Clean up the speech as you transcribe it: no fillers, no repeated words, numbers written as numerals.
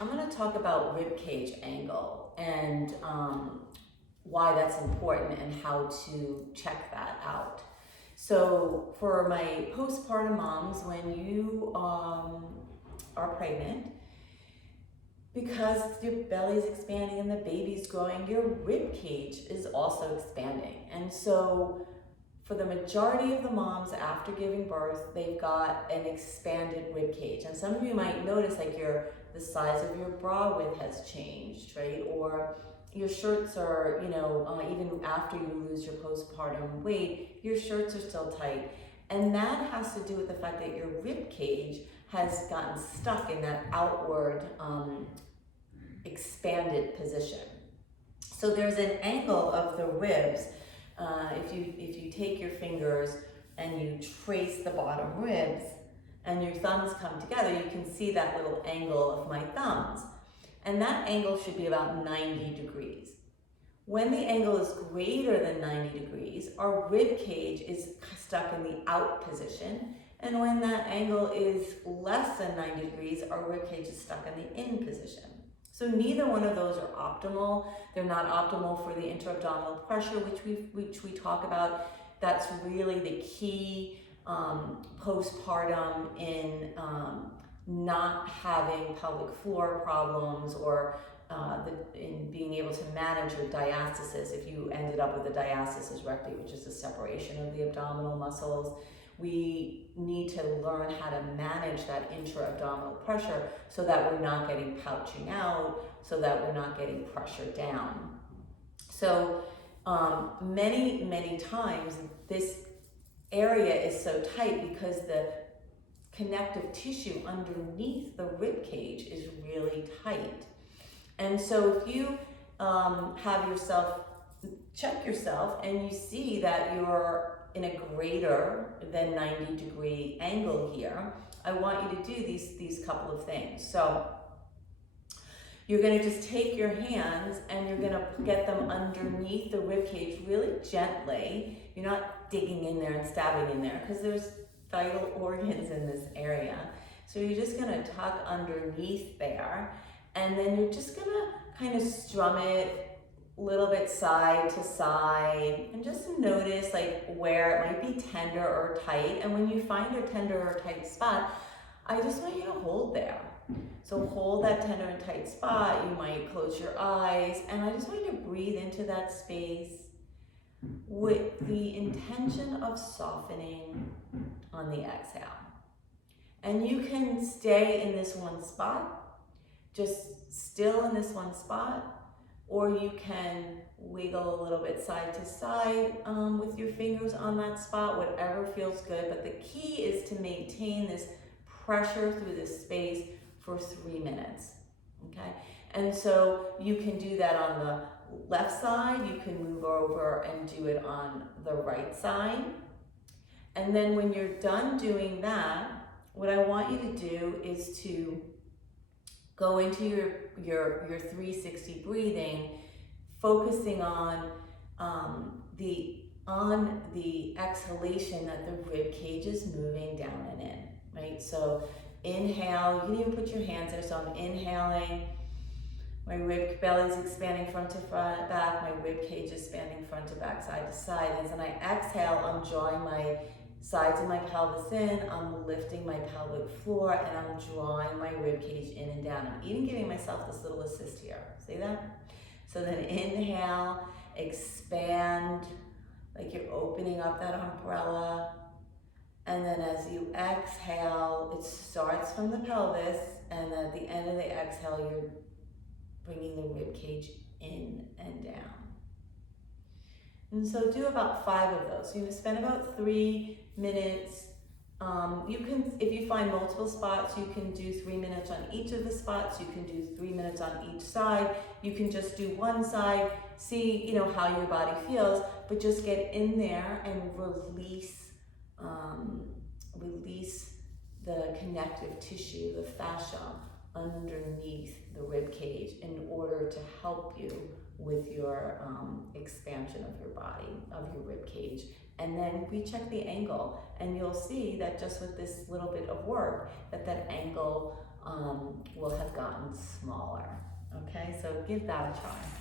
I'm going to talk about rib cage angle and why that's important and how to check that out. So for my postpartum moms, when you are pregnant, because your belly's expanding and the baby's growing, your rib cage is also expanding. And so for the majority of the moms after giving birth, they've got an expanded rib cage. And some of you might notice like the size of your bra width has changed, right? Or your shirts are, even after you lose your postpartum weight, your shirts are still tight. And that has to do with the fact that your rib cage has gotten stuck in that outward expanded position. So there's an angle of the ribs. If you take your fingers and you trace the bottom ribs and your thumbs come together, you can see that little angle of my thumbs. And that angle should be about 90 degrees. When the angle is greater than 90 degrees, our rib cage is stuck in the out position. And when that angle is less than 90 degrees, our rib cage is stuck in the in position. So neither one of those are optimal. They're not optimal for the intra-abdominal pressure, which we talk about. That's really the key postpartum in not having pelvic floor problems or in being able to manage your diastasis. If you ended up with a diastasis recti, which is the separation of the abdominal muscles, we need to learn how to manage that intra-abdominal pressure so that we're not getting pouching out, so that we're not getting pressure down. So many times this area is so tight because the connective tissue underneath the rib cage is really tight. And so if you check yourself and you see that you're in a greater than 90 degree angle here, I want you to do these couple of things. So you're going to just take your hands and you're going to get them underneath the rib cage really gently. You're not digging in there and stabbing in there because there's vital organs in this area. So you're just going to tuck underneath there, and then you're just going to kind of strum it a little bit side to side and just notice like where it might be tender or tight. And when you find a tender or tight spot, I just want you to hold there. So hold that tender and tight spot. You might close your eyes, and I just want you to breathe into that space with the intention of softening on the exhale. And you can stay in this one spot, just still in this one spot, or you can wiggle a little bit side to side with your fingers on that spot, whatever feels good. But the key is to maintain this pressure through this space for 3 minutes, okay? And so you can do that on the left side, you can move over and do it on the right side. And then when you're done doing that, what I want you to do is to go into your 360 breathing, focusing on the exhalation that the rib cage is moving down and in, right? So inhale, you can even put your hands there. So I'm inhaling, my rib belly is expanding front to front, back, my rib cage is expanding front to back, side to side. And then I exhale, I'm drawing my sides of my pelvis in, I'm lifting my pelvic floor, and I'm drawing my rib cage in and down. I'm even giving myself this little assist here. See that? So then inhale, expand, like you're opening up that umbrella. And then as you exhale, it starts from the pelvis, and at the end of the exhale, you're bringing the rib cage in and down. And so do about 5 of those. You're gonna spend about 3 minutes. You can, if you find multiple spots, you can do 3 minutes on each of the spots. You can do 3 minutes on each side. You can just do one side, see, how your body feels, but just get in there and release the connective tissue, the fascia underneath the rib cage in order to help you with your expansion of your body, of your rib cage. And then recheck the angle, and you'll see that just with this little bit of work, that angle will have gotten smaller. Okay, so give that a try.